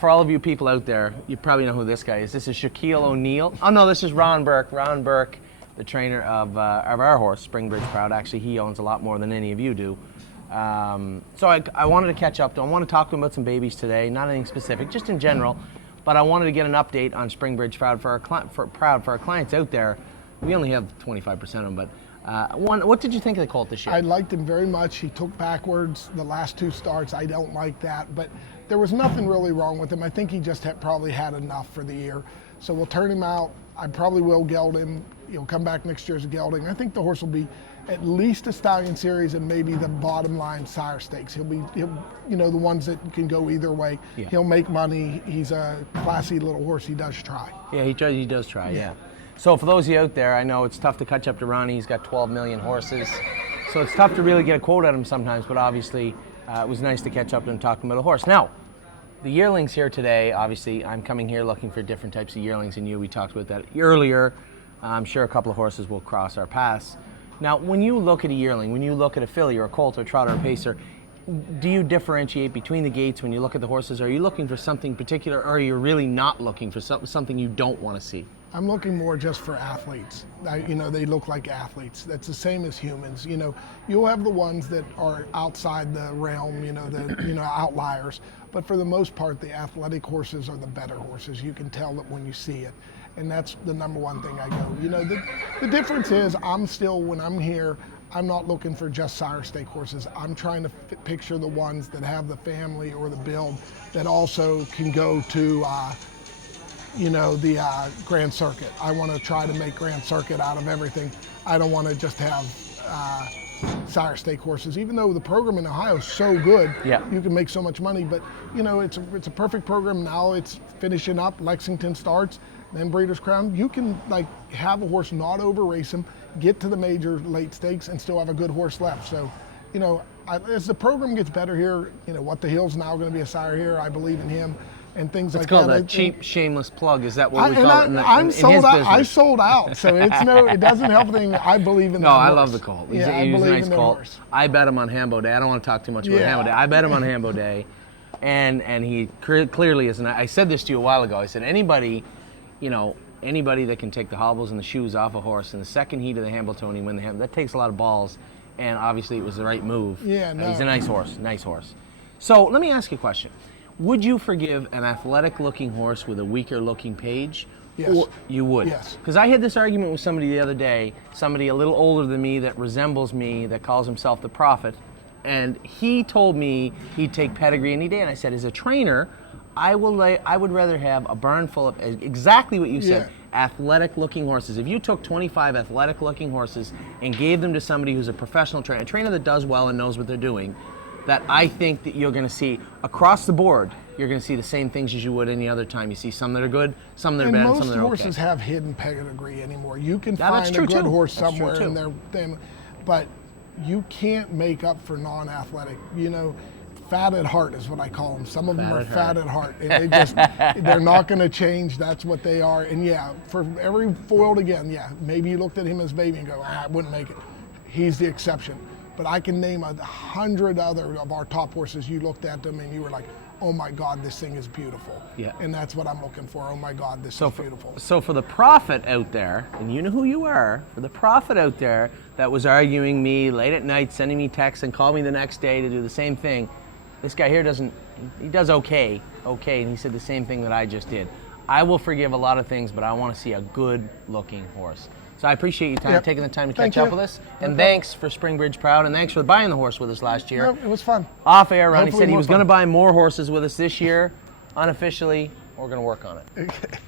for all of you people out there, you probably know who this guy is. This is Shaquille O'Neal. Oh no, this is Ron Burke. Ron Burke, the trainer of our horse, Springbridge Proud. Actually, he owns a lot more than any of you do. So I wanted to catch up. I want to talk to him about some babies today, not anything specific, just in general. But I wanted to get an update on Springbridge Proud for our clients out there. We only have 25% of them, but what did you think of the colt this year? I liked him very much. He took backwards the last 2 starts. I don't like that, but there was nothing really wrong with him. I think he just probably had enough for the year. So we'll turn him out. I probably will geld him. He'll come back next year as a gelding. I think the horse will be at least a stallion series and maybe the bottom line sire stakes. He'll the ones that can go either way. Yeah. He'll make money. He's a classy little horse. He does try. Yeah, he does try. Yeah. So for those of you out there, I know it's tough to catch up to Ronnie. He's got 12 million horses. So it's tough to really get a quote at him sometimes, but obviously it was nice to catch up to him and talk to him about a horse. Now, the yearlings here today, obviously I'm coming here looking for different types of yearlings than you. We talked about that earlier. I'm sure a couple of horses will cross our paths. Now, when you look at a yearling, when you look at a filly or a colt or a trot or a pacer, do you differentiate between the gates when you look at the horses? Are you looking for something particular, or are you really not looking for something you don't want to see? I'm looking more just for athletes. They look like athletes. That's the same as humans. You'll have the ones that are outside the realm, the outliers. But for the most part, the athletic horses are the better horses. You can tell that when you see it. And that's the number one thing I go. The difference is when I'm here, I'm not looking for just sire stake horses. I'm trying to picture the ones that have the family or the build that also can go to the Grand Circuit. I want to try to make Grand Circuit out of everything. I don't want to just have sire stake horses. Even though the program in Ohio is so good, you can make so much money. But it's a perfect program now. It's finishing up. Lexington starts, then Breeders' Crown. You can have a horse not over race him, get to the major late stakes, and still have a good horse left. So, as the program gets better here, What the Hill's now going to be a sire here. I believe in him. And things like that. It's called a cheap, shameless plug. Is that what we call it? I'm sold out. I sold out, so it doesn't help anything. I believe in. No, I love the colt. He's a nice colt. I bet him on Hambo Day. I don't want to talk too much about Hambo Day. I bet him on Hambo Day, and he clearly isn't. I said this to you a while ago. I said anybody that can take the hobbles and the shoes off a horse in the second heat of the Hambletonian when that takes a lot of balls, and obviously it was the right move. Yeah, no. He's a nice horse. So let me ask you a question. Would you forgive an athletic-looking horse with a weaker-looking page? Yes. Or you would? Yes. Because I had this argument with somebody the other day, somebody a little older than me that resembles me, that calls himself the Prophet, and he told me he'd take pedigree any day, and I said, as a trainer, I would rather have a barn full of exactly what you said, athletic-looking horses. If you took 25 athletic-looking horses and gave them to somebody who's a professional trainer, a trainer that does well and knows what they're doing, that I think that you're going to see across the board. You're going to see the same things as you would any other time. You see some that are good, some that are bad, and some that are okay. Most horses have hidden pedigree anymore. You can find a good horse somewhere in their thing, but you can't make up for non-athletic. Fat at heart is what I call them. Some of them are fat at heart. And they're not going to change. That's what they are. And for every foaled again, maybe you looked at him as baby and go, I wouldn't make it. He's the exception. But I can name 100 other of our top horses. You looked at them and you were like, oh my God, this thing is beautiful. Yeah. And that's what I'm looking for. Oh my God, this is beautiful. So for the prophet out there, and you know who you are, for the prophet out there that was arguing me late at night, sending me texts and called me the next day to do the same thing, this guy here he does okay, and he said the same thing that I just did. I will forgive a lot of things, but I want to see a good looking horse. So I appreciate you taking the time to catch up with us. And thanks for Springbridge Proud, and thanks for buying the horse with us last year. No, it was fun. Off air, Ronnie said he was going to buy more horses with us this year. Unofficially, we're going to work on it. Okay.